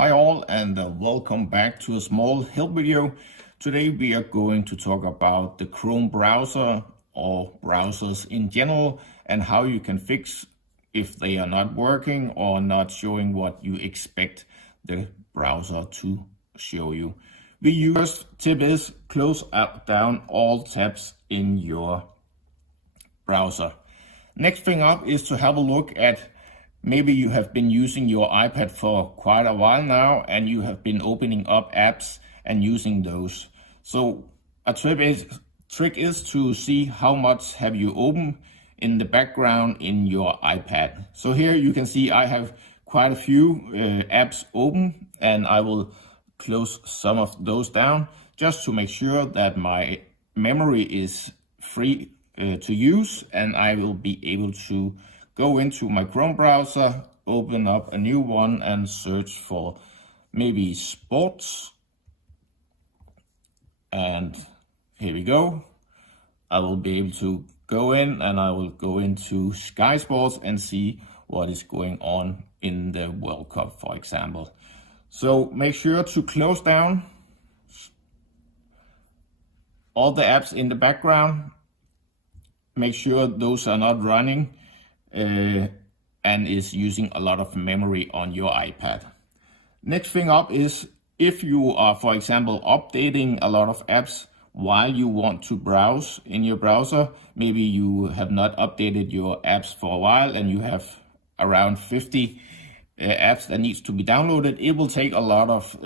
Hi all, and welcome back to a small help video. Today we are going to talk about the Chrome browser or browsers in general and how you can fix if they are not working or not showing what you expect the browser to show you. The first tip is close down all tabs in your browser. Next thing up is to have a look at maybe you have been using your iPad for quite a while now and you have been opening up apps and using those. So a trick is to see how much have you opened in the background in your iPad. So here you can see I have quite a few apps open, and I will close some of those down just to make sure that my memory is free to use, and I will be able to go into my Chrome browser, open up a new one and search for maybe sports. And here we go. I will be able to go in and I will go into Sky Sports and see what is going on in the World Cup, for example. So make sure to close down all the apps in the background. Make sure those are not running and is using a lot of memory on your iPad. Next thing up is if you are, for example, updating a lot of apps while you want to browse in your browser. Maybe you have not updated your apps for a while and you have around 50 apps that needs to be downloaded. It will take a lot of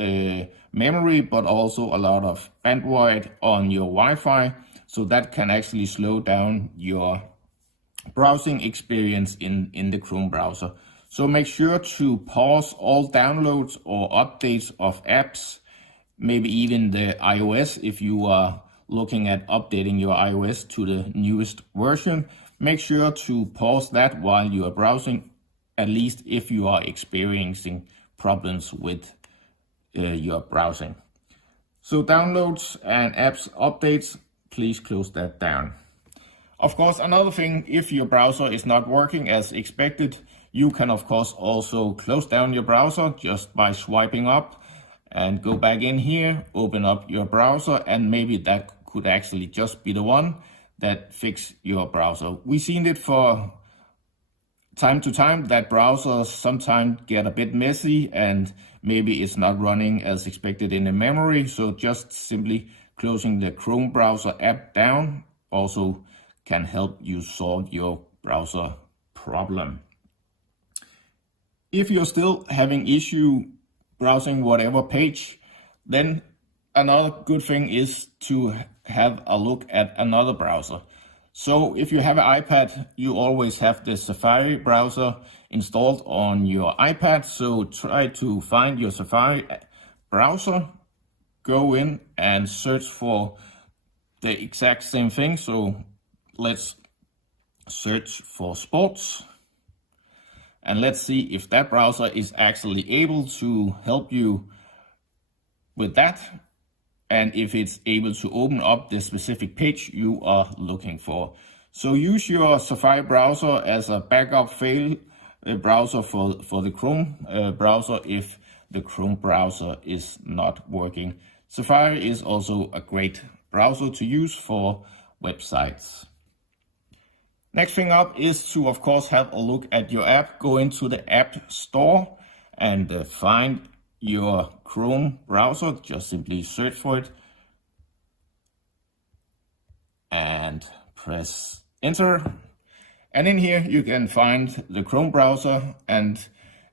memory, but also a lot of bandwidth on your Wi-Fi. So that can actually slow down your browsing experience in the Chrome browser. So make sure to pause all downloads or updates of apps, maybe even the iOS if you are looking at updating your iOS to the newest version. Make sure to pause that while you are browsing, at least if you are experiencing problems with your browsing. So downloads and apps updates, please close that down. Of course, another thing, if your browser is not working as expected, you can of course also close down your browser just by swiping up and go back in here, open up your browser, and maybe that could actually just be the one that fix your browser. We've seen it for time to time that browsers sometimes get a bit messy and maybe it's not running as expected in the memory. So just simply closing the Chrome browser app down also can help you solve your browser problem. If you're still having issue browsing whatever page, then another good thing is to have a look at another browser. So if you have an iPad, you always have the Safari browser installed on your iPad. So try to find your Safari browser, go in and search for the exact same thing. So let's search for sports and let's see if that browser is actually able to help you with that, and if it's able to open up the specific page you are looking for. So use your Safari browser as a backup fail browser for the Chrome browser if the Chrome browser is not working. Safari is also a great browser to use for websites. Next thing up is to, of course, have a look at your app. Go into the App Store and find your Chrome browser. Just simply search for it and press enter. And in here you can find the Chrome browser. And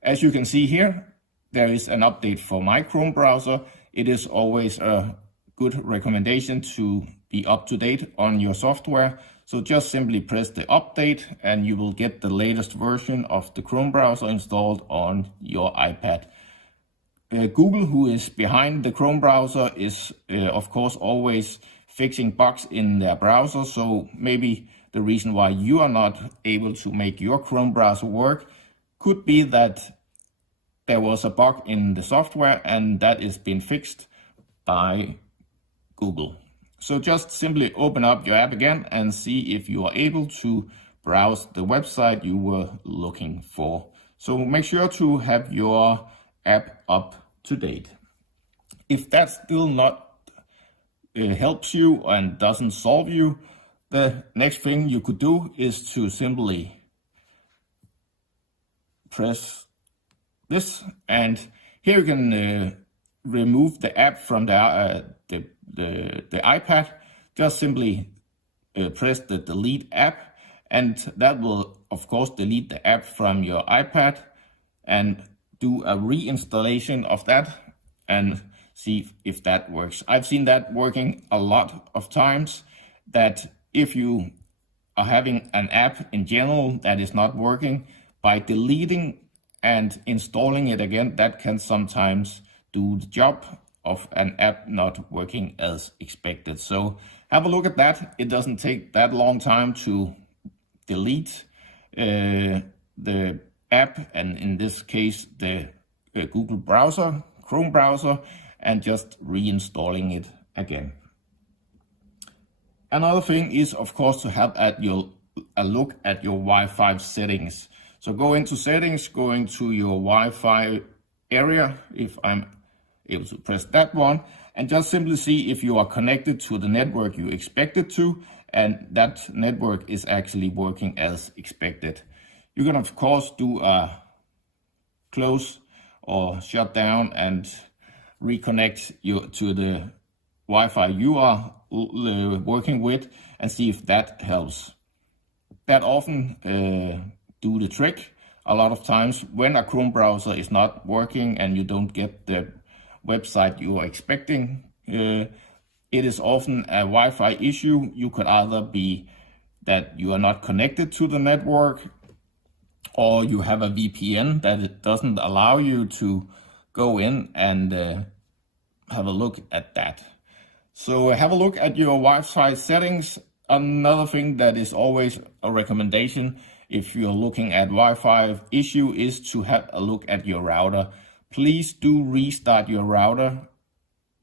as you can see here, there is an update for my Chrome browser. It is always a good recommendation to be up to date on your software. So just simply press the update and you will get the latest version of the Chrome browser installed on your iPad. Google, who is behind the Chrome browser, is of course always fixing bugs in their browser. So maybe the reason why you are not able to make your Chrome browser work could be that there was a bug in the software and that is being fixed by Google. So just simply open up your app again and see if you are able to browse the website you were looking for. So make sure to have your app up to date. If that still not helps you and doesn't solve you, the next thing you could do is to simply press this, and here you can remove the app from the iPad. Just simply press the delete app, and that will of course delete the app from your iPad, and do a reinstallation of that and see if that works. I've seen that working a lot of times, that if you are having an app in general that is not working, by deleting and installing it again, that can sometimes do the job of an app not working as expected. So have a look at that. It doesn't take that long time to delete the app, and in this case the Google browser, Chrome browser, and just reinstalling it again. Another thing is of course to have a look at your Wi-Fi settings. So go into settings, go into your Wi-Fi area, if I'm able to press that one, and just simply see if you are connected to the network you expected to, and that network is actually working as expected. You can of course do a close or shut down and reconnect you to the Wi-Fi you are working with, and see if that helps. That often do the trick. A lot of times when a Chrome browser is not working and you don't get the website you are expecting, it is often a Wi-Fi issue. You could either be that you are not connected to the network, or you have a VPN that it doesn't allow you to go in and have a look at that. So have a look at your Wi-Fi settings. Another thing that is always a recommendation if you're looking at Wi-Fi issue is to have a look at your router. Please do restart your router,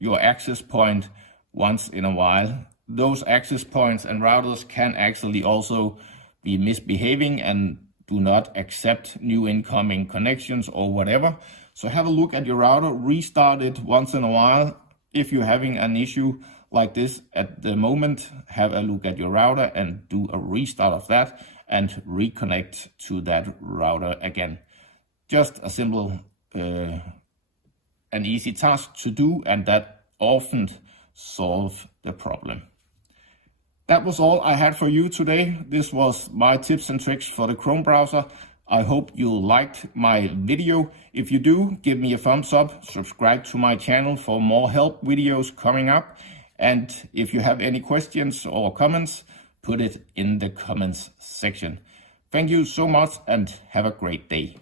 your access point, once in a while. Those access points and routers can actually also be misbehaving and do not accept new incoming connections or whatever. So have a look at your router, restart it once in a while. If you're having an issue like this at the moment, have a look at your router and do a restart of that and reconnect to that router again. Just a simple and easy task to do, and that often solves the problem. That was all I had for you today. This was my tips and tricks for the Chrome browser. I hope you liked my video. If you do, give me a thumbs up, subscribe to my channel for more help videos coming up. And if you have any questions or comments, put it in the comments section. Thank you so much and have a great day.